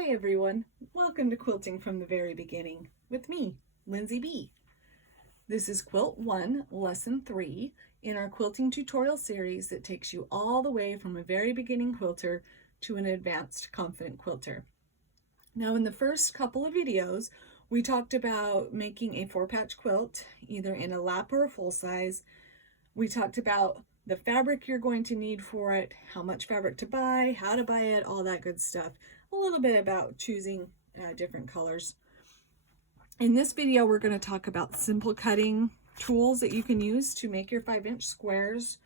Hi everyone, welcome to Quilting from the Very Beginning with me, Lindsay B. This is Quilt 1, Lesson 3 in our quilting tutorial series that takes you all the way from a very beginning quilter to an advanced confident quilter. Now in the first couple of videos, we talked about making a 4-patch quilt, either in a lap or a full size. We talked about the fabric you're going to need for it, how much fabric to buy, how to buy it, all that good stuff. A little bit about choosing different colors. In this video, we're going to talk about simple cutting tools that you can use to make your 5-inch squares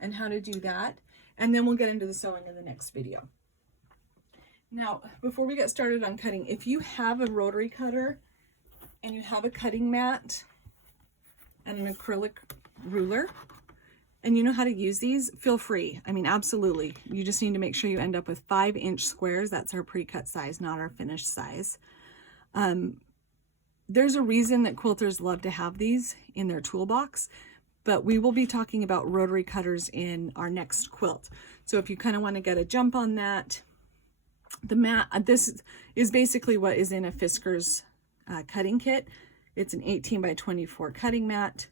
and how to do that. And then we'll get into the sewing in the next video. Now, before we get started on cutting, if you have a rotary cutter and you have a cutting mat and an acrylic ruler, and you know how to use these, feel free. I mean, absolutely. You just need to make sure you end up with 5-inch squares. That's our pre-cut size, not our finished size. There's a reason that quilters love to have these in their toolbox, but we will be talking about rotary cutters in our next quilt. So if you kind of want to get a jump on that, the mat, this is basically what is in a Fisker's cutting kit. It's an 18 by 24 cutting mat,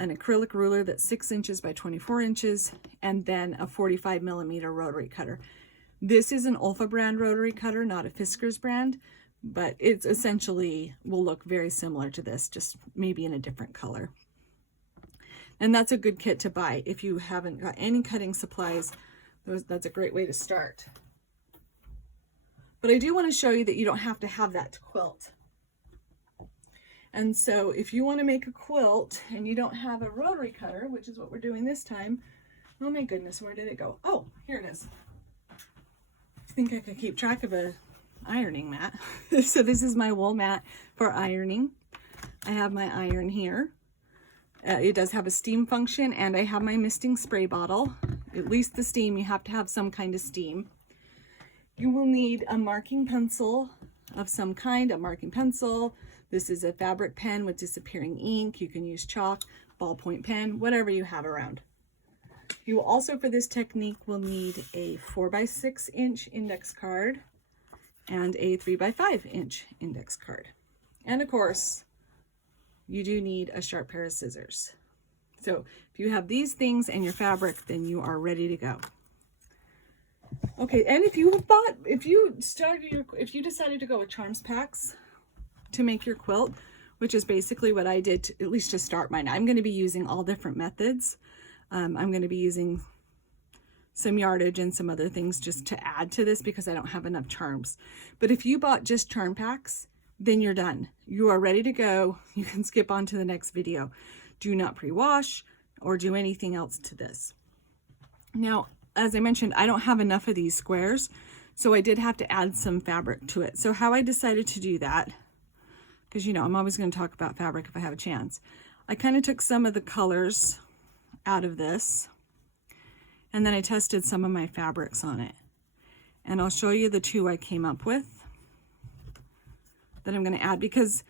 an acrylic ruler that's 6 inches by 24 inches, and then a 45 millimeter rotary cutter. This is an Olfa brand rotary cutter, not a Fisker's brand, but it's essentially will look very similar to this, just maybe in a different color. And that's a good kit to buy if you haven't got any cutting supplies. That's a great way to start. But I do want to show you that you don't have to have that to quilt. And so if you want to make a quilt and you don't have a rotary cutter, which is what we're doing this time, oh my goodness, where did it go? Oh, here it is. I think I could keep track of a ironing mat. So this is my wool mat for ironing. I have my iron here. It does have a steam function, and I have my misting spray bottle. At least the steam, you have to have some kind of steam. You will need a marking pencil of some kind, a marking pencil. This is a fabric pen with disappearing ink. You can use chalk, ballpoint pen, whatever you have around. You will also, for this technique, will need a 4x6 inch index card and a 3x5 inch index card. And of course, you do need a sharp pair of scissors. So if you have these things and your fabric, then you are ready to go. Okay, and if you decided to go with charms packs to make your quilt, which is basically what I did, at least to start mine. I'm going to be using all different methods. I'm going to be using some yardage and some other things just to add to this because I don't have enough charms. But if you bought just charm packs, then you're done. You are ready to go. You can skip on to the next video. Do not pre-wash or do anything else to this. Now, as I mentioned, I don't have enough of these squares, so I did have to add some fabric to it. So how I decided to do that, because you know I'm always going to talk about fabric if I have a chance, I kind of took some of the colors out of this, and then I tested some of my fabrics on it. And I'll show you the two I came up with that I'm going to add, because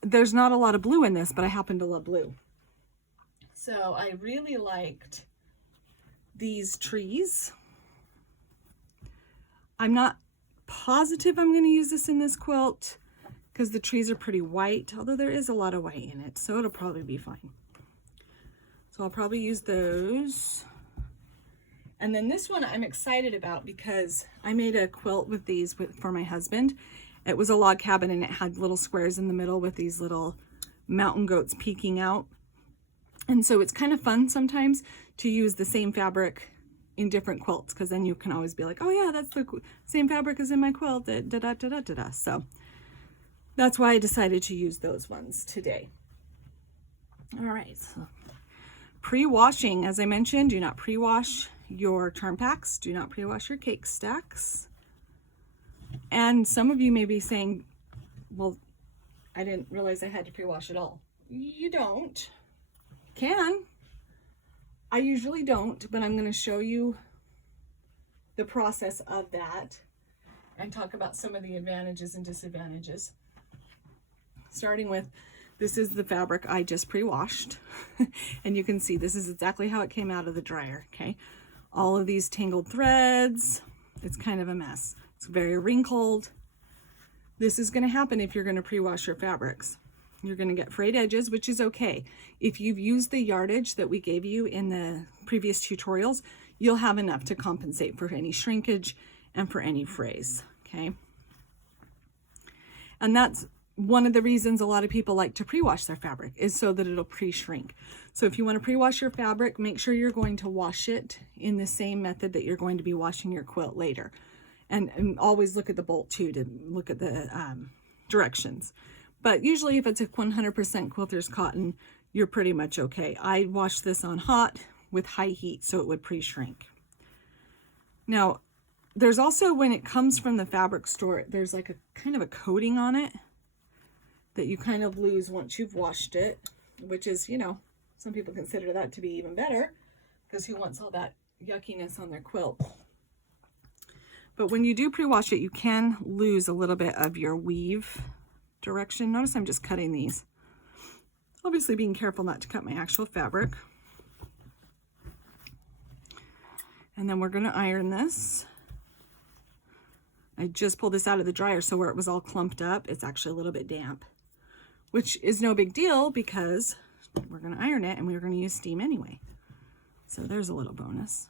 there's not a lot of blue in this, but I happen to love blue. So I really liked these trees. I'm not positive I'm going to use this in this quilt because the trees are pretty white, although there is a lot of white in it, so it'll probably be fine. So I'll probably use those. And then this one I'm excited about because I made a quilt with these for my husband. It was a log cabin and it had little squares in the middle with these little mountain goats peeking out. And so it's kind of fun sometimes to use the same fabric in different quilts, because then you can always be like, oh yeah, that's the same fabric as in my quilt, da-da-da-da-da-da. So that's why I decided to use those ones today. All right, so pre-washing, as I mentioned, do not pre-wash your charm packs, do not pre-wash your cake stacks. And some of you may be saying, well, I didn't realize I had to pre-wash it all. You don't. Can. I usually don't, but I'm going to show you the process of that and talk about some of the advantages and disadvantages. Starting with, this is the fabric I just pre-washed. And you can see this is exactly how it came out of the dryer, okay? All of these tangled threads, it's kind of a mess. It's very wrinkled. This is going to happen if you're going to pre-wash your fabrics. You're going to get frayed edges, which is okay. If you've used the yardage that we gave you in the previous tutorials, you'll have enough to compensate for any shrinkage and for any frays, okay? And that's one of the reasons a lot of people like to pre-wash their fabric, is so that it'll pre-shrink. So if you want to pre-wash your fabric, make sure you're going to wash it in the same method that you're going to be washing your quilt later. And always look at the bolt too, to look at the directions. But usually if it's a 100% quilter's cotton, you're pretty much okay. I washed this on hot with high heat so it would pre-shrink. Now, there's also, when it comes from the fabric store, there's like a kind of a coating on it that you kind of lose once you've washed it, which is, you know, some people consider that to be even better, because who wants all that yuckiness on their quilt? But when you do pre-wash it, you can lose a little bit of your weave direction. Notice I'm just cutting these. Obviously being careful not to cut my actual fabric. And then we're going to iron this. I just pulled this out of the dryer, so where it was all clumped up, it's actually a little bit damp, which is no big deal because we're going to iron it and we're going to use steam anyway. So there's a little bonus.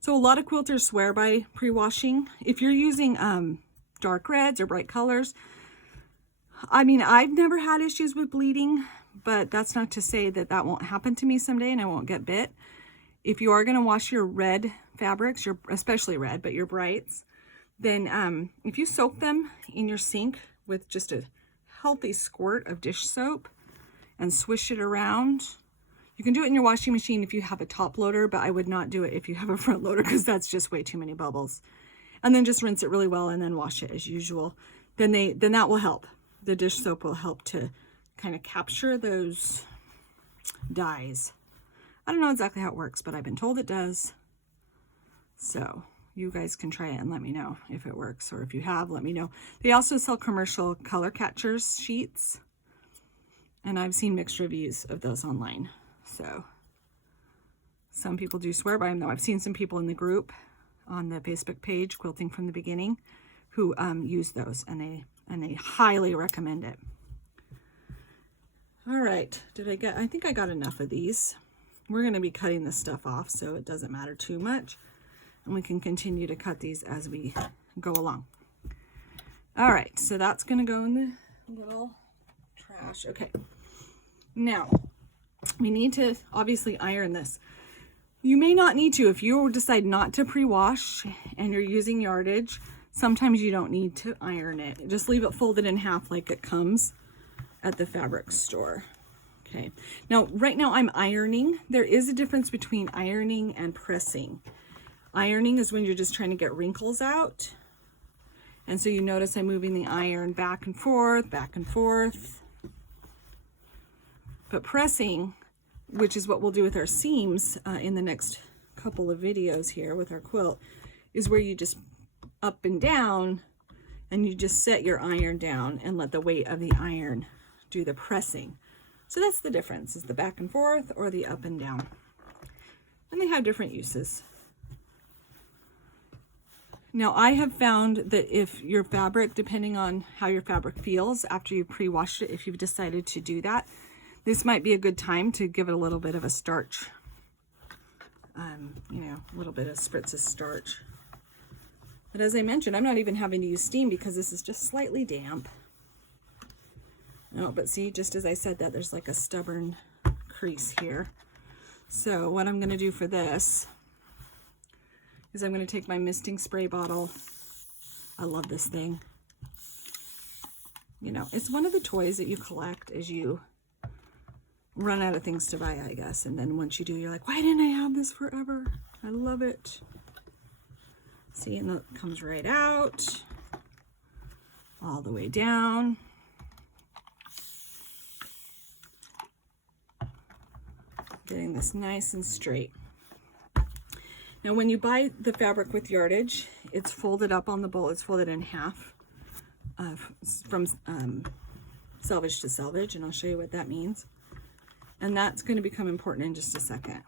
So a lot of quilters swear by pre-washing. If you're using dark reds or bright colors, I mean, I've never had issues with bleeding, but that's not to say that that won't happen to me someday and I won't get bit. If you are going to wash your red fabrics, especially red, but your brights, then if you soak them in your sink with just a healthy squirt of dish soap and swish it around. You can do it in your washing machine if you have a top loader, but I would not do it if you have a front loader because that's just way too many bubbles. And then just rinse it really well and then wash it as usual. Then that will help. The dish soap will help to kind of capture those dyes. I don't know exactly how it works, but I've been told it does. So you guys can try it and let me know if it works, or if you have, let me know. They also sell commercial color catchers sheets, and I've seen mixed reviews of those online. So some people do swear by them, though. I've seen some people in the group on the Facebook page, Quilting from the Beginning, who use those, and they highly recommend it. All right, I think I got enough of these. We're going to be cutting this stuff off, so it doesn't matter too much. And we can continue to cut these as we go along. All right, so that's going to go in the little trash. Okay, now we need to obviously iron this. You may not need to. If you decide not to pre-wash and you're using yardage, sometimes you don't need to iron it. Just leave it folded in half like it comes at the fabric store. Okay, now right now I'm ironing. There is a difference between ironing and pressing. Ironing is when you're just trying to get wrinkles out. And so you notice I'm moving the iron back and forth, back and forth. But pressing, which is what we'll do with our seams in the next couple of videos here with our quilt, is where you just up and down, and you just set your iron down and let the weight of the iron do the pressing. So that's the difference, is the back and forth or the up and down. And they have different uses. Now, I have found that if your fabric, depending on how your fabric feels after you've pre-washed it, if you've decided to do that, this might be a good time to give it a little bit of a starch. You know, a little bit of spritz of starch. But as I mentioned, I'm not even having to use steam because this is just slightly damp. No, but see, just as I said that, there's like a stubborn crease here. So what I'm going to do for this is I'm going to take my misting spray bottle. I love this thing. You know, it's one of the toys that you collect as you run out of things to buy, I guess. And then once you do, you're like, why didn't I have this forever? I love it. See, and it comes right out, all the way down. Getting this nice and straight. Now, when you buy the fabric with yardage, it's folded up on the bowl. It's folded in half from selvage to selvage, and I'll show you what that means. And that's going to become important in just a second.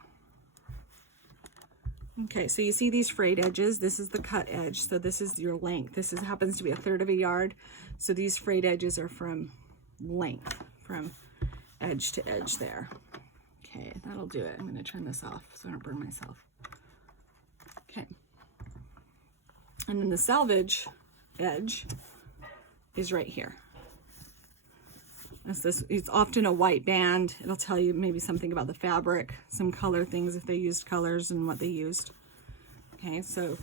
Okay, so you see these frayed edges. This is the cut edge, so this is your length. This happens to be 1/3 of a yard, so these frayed edges are from length, from edge to edge there. Okay, that'll do it. I'm going to turn this off so I don't burn myself. Okay. And then the salvage edge is right here. It's often a white band. It'll tell you maybe something about the fabric, some color things if they used colors and what they used. Okay, so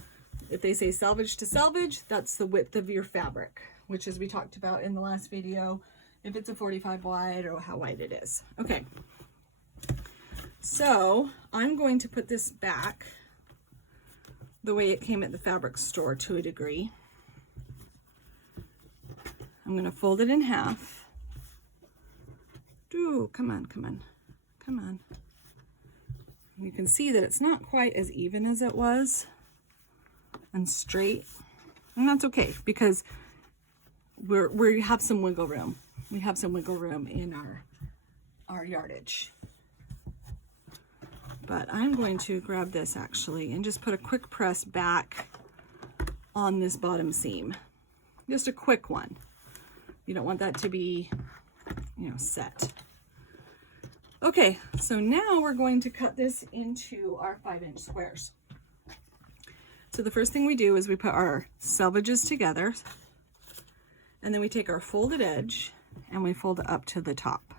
if they say salvage to salvage, that's the width of your fabric, which as we talked about in the last video, if it's a 45 wide or how wide it is. Okay, so I'm going to put this back the way it came at the fabric store to a degree. I'm going to fold it in half. Ooh, come on, come on, come on. You can see that it's not quite as even as it was and straight, and that's okay because we have some wiggle room. We have some wiggle room in our yardage. But I'm going to grab this actually and just put a quick press back on this bottom seam. Just a quick one. You don't want that to be, you know, set. Okay, so now we're going to cut this into our 5-inch squares. So the first thing we do is we put our selvages together, and then we take our folded edge and we fold it up to the top.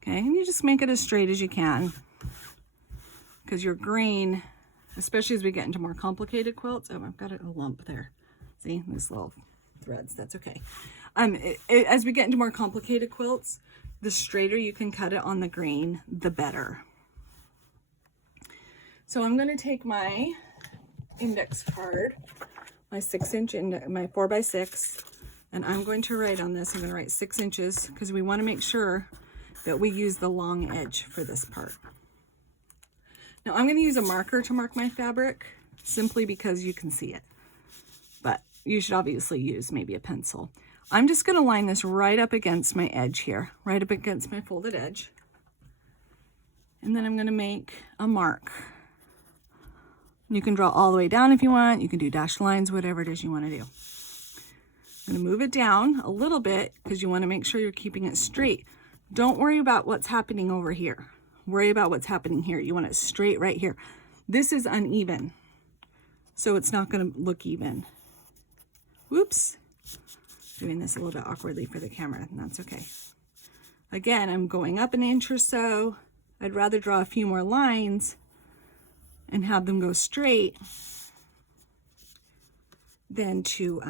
Okay, and you just make it as straight as you can, because your grain, especially as we get into more complicated quilts, oh, I've got a lump there. See, these little threads, that's okay. As we get into more complicated quilts, the straighter you can cut it on the grain, the better. So I'm going to take my index card, my 6-inch, my 4x6, and I'm going to write on this. I'm going to write 6 inches because we want to make sure that we use the long edge for this part. Now I'm going to use a marker to mark my fabric simply because you can see it, but you should obviously use maybe a pencil. I'm just going to line this right up against my edge here, right up against my folded edge. And then I'm going to make a mark. You can draw all the way down if you want. You can do dashed lines, whatever it is you want to do. I'm going to move it down a little bit because you want to make sure you're keeping it straight. Don't worry about what's happening over here. Worry about what's happening here. You want it straight right here. This is uneven, so it's not going to look even. Whoops. Doing this a little bit awkwardly for the camera, and that's okay. Again, I'm going up 1 inch or so. I'd rather draw a few more lines and have them go straight than to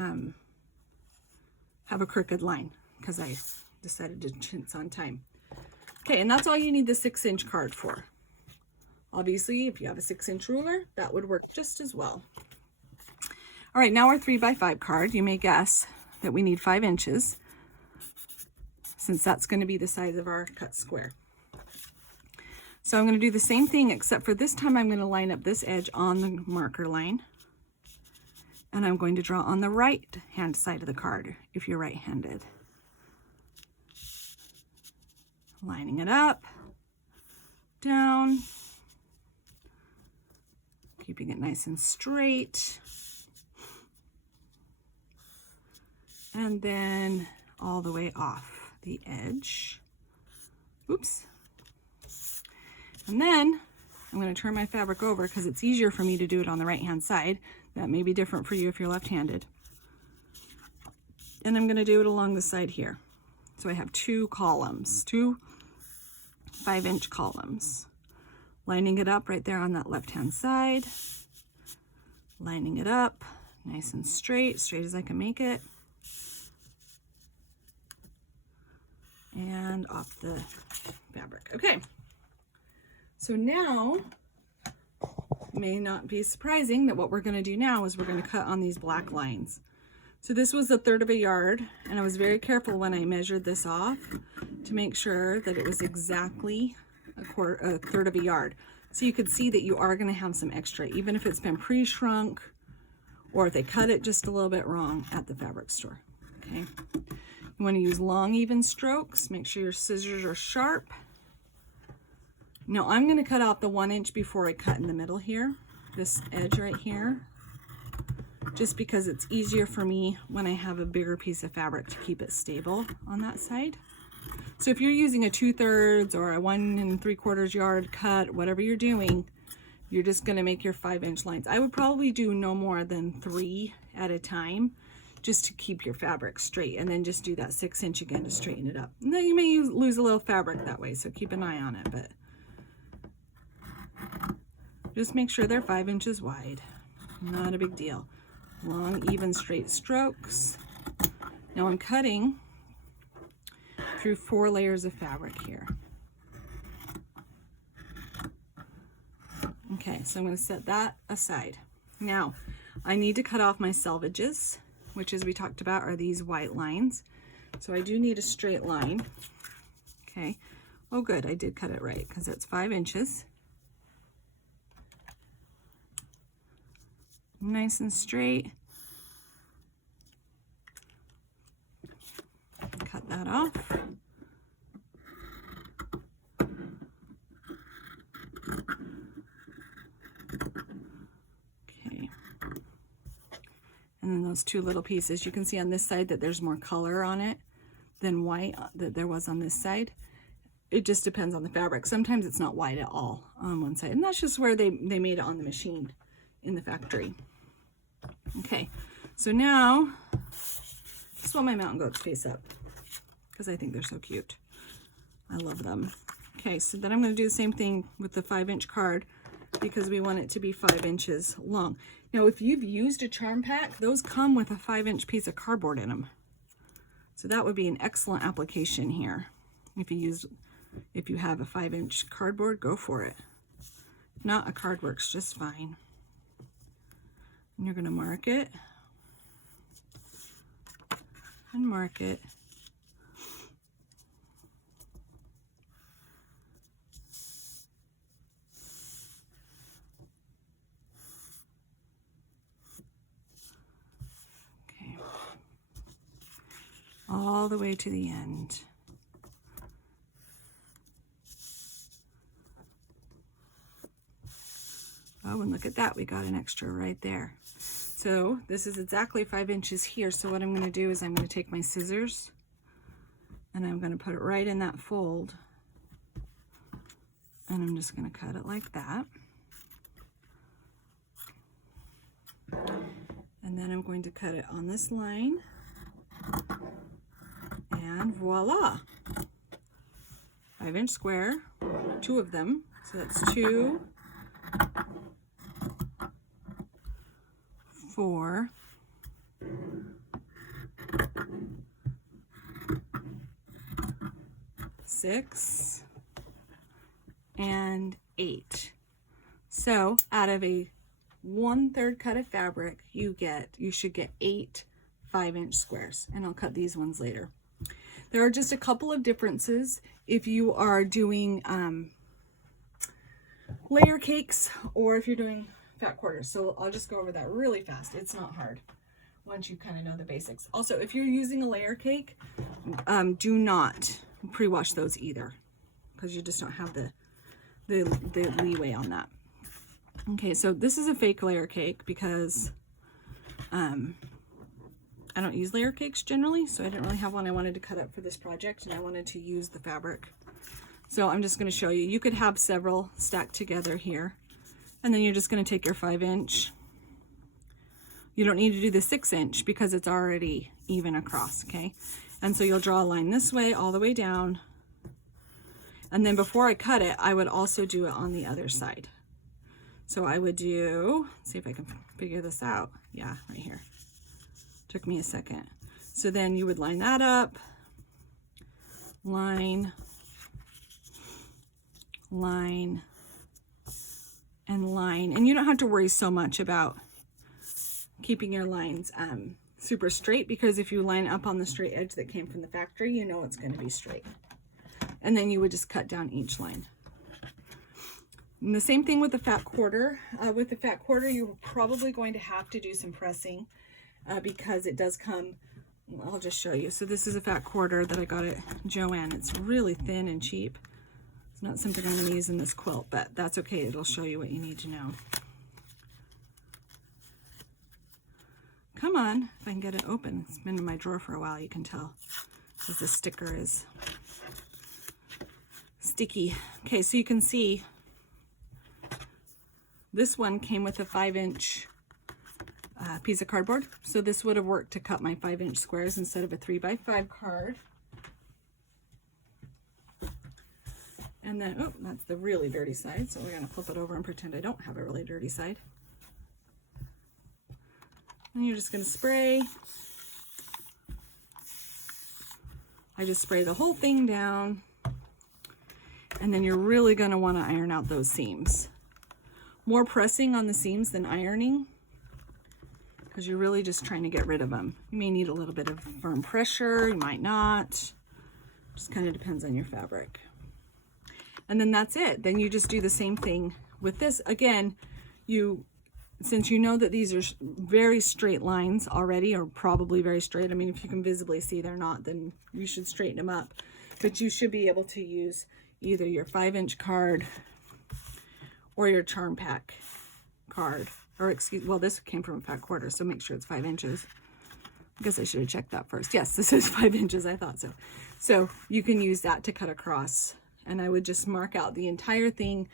have a crooked line, because I decided to chintz on time. Okay, and that's all you need the 6-inch card for. Obviously, if you have a 6-inch ruler, that would work just as well. All right, now our 3x5 card. You may guess that we need 5 inches, since that's going to be the size of our cut square. So I'm going to do the same thing, except for this time I'm going to line up this edge on the marker line, and I'm going to draw on the right hand side of the card if you're right-handed. Lining it up, down, keeping it nice and straight. And then all the way off the edge. Oops. And then I'm going to turn my fabric over because it's easier for me to do it on the right hand side. That may be different for you if you're left-handed. And I'm going to do it along the side here. So I have 2 columns, 2 5-inch columns. Lining it up right there on that left-hand side. Lining it up nice and straight as I can make it. And off the fabric. Okay, so now, may not be surprising that what we're going to do now is we're going to cut on these black lines. So this was 1/3 of a yard, and I was very careful when I measured this off to make sure that it was exactly a 1/3 of a yard. So you could see that you are going to have some extra, even if it's been pre-shrunk or if they cut it just a little bit wrong at the fabric store. Okay. You want to use long, even strokes. Make sure your scissors are sharp. Now I'm going to cut off the 1 inch before I cut in the middle here. this edge right here, just because it's easier for me when I have a bigger piece of fabric to keep it stable on that side. So if you're using a 2/3 or a 1 3/4 yard cut, whatever you're doing, you're just going to make your 5-inch lines. I would probably do no more than 3 at a time, just to keep your fabric straight, and then just do that 6-inch again to straighten it up. And then you may lose a little fabric that way, so keep an eye on it, but just make sure they're 5 inches wide. Not a big deal. Long, even, straight strokes. Now I'm cutting through 4 layers of fabric here. Okay, so I'm going to set that aside. Now, I need to cut off my selvages, which, as we talked about, are these white lines. So I do need a straight line. Okay. Oh, good. I did cut it right, because that's 5 inches. Nice and straight. Cut that off. Okay. And then those 2 little pieces, you can see on this side that there's more color on it than white that there was on this side. It just depends on the fabric. Sometimes it's not white at all on one side, and that's just where they made it on the machine in the factory. Okay, so now this is what my mountain goats face up, because I think they're so cute. I love them. Okay, so then I'm going to do the same thing with the 5-inch card, because we want it to be 5 inches long. Now, if you've used a charm pack, those come with a 5-inch piece of cardboard in them. So that would be an excellent application here. If you have a 5-inch cardboard, go for it. If not, a card works just fine. And you're going to mark it and mark it. Okay. All the way to the end. Oh, and look at that, we got an extra right there. So this is exactly 5 inches here. So what I'm going to do is I'm going to take my scissors and I'm going to put it right in that fold. And I'm just going to cut it like that. And then I'm going to cut it on this line. And voila! 5-inch square, 2 of them. So that's 2, 4, 6, and 8. So out of a 1/3 cut of fabric, you should get 8 5-inch squares, and I'll cut these ones later. There are just a couple of differences if you are doing layer cakes or if you're doing fat quarters. So I'll just go over that really fast. It's not hard once you kind of know the basics. Also, if you're using a layer cake, do not pre-wash those either, because you just don't have the leeway on that. Okay, so this is a fake layer cake because I don't use layer cakes generally, so I didn't really have one I wanted to cut up for this project, and I wanted to use the fabric. So I'm just going to show you. You could have several stacked together here, and then you're just going to take your 5-inch. You don't need to do the 6-inch because it's already even across, okay? And so you'll draw a line this way all the way down, and then before I cut it, I would also do it on the other side. So I would do, let's see if I can figure this out. Yeah, right here. Took me a second. So then you would line that up, line, line, and line. And you don't have to worry so much about keeping your lines super straight, because if you line up on the straight edge that came from the factory, you know it's going to be straight. And then you would just cut down each line. And the same thing with the fat quarter. With the fat quarter, you're probably going to have to do some pressing because it does come, I'll just show you. So this is a fat quarter that I got at Joann. It's really thin and cheap. It's not something I'm going to use in this quilt, but that's okay. It'll show you what you need to know. come on, if I can get it open. It's been in my drawer for a while, you can tell, because the sticker is sticky. Okay, so you can see this one came with a 5-inch piece of cardboard. So this would have worked to cut my 5-inch squares instead of a 3x5 card. And then, oh, that's the really dirty side. So we're going to flip it over and pretend I don't have a really dirty side. And you're just going to spray. I just spray the whole thing down. And then you're really going to want to iron out those seams. More pressing on the seams than ironing, because you're really just trying to get rid of them. You may need a little bit of firm pressure, you might not. Just kind of depends on your fabric. And then that's it. Then you just do the same thing with this. Again, since you know that these are very straight lines already, or probably very straight, I mean, if you can visibly see they're not, then you should straighten them up. But you should be able to use either your 5-inch card or your charm pack card, or well, this came from a fat quarter, so make sure it's 5 inches. I guess I should have checked that first. Yes, this is 5 inches, I thought so. So you can use that to cut across, and I would just mark out the entire thing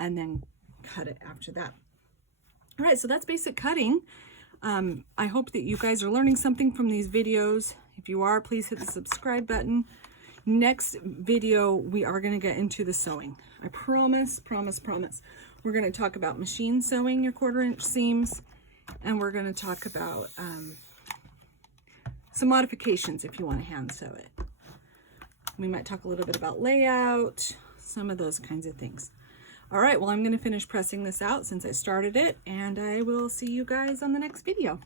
and then cut it after that. All right, so that's basic cutting. I hope that you guys are learning something from these videos. If you are, please hit the subscribe button. Next video, we are going to get into the sewing. I promise. We're going to talk about machine sewing your 1/4-inch seams, and we're going to talk about some modifications if you want to hand sew it. We might talk a little bit about layout, some of those kinds of things. All right, well, I'm going to finish pressing this out since I started it, and I will see you guys on the next video.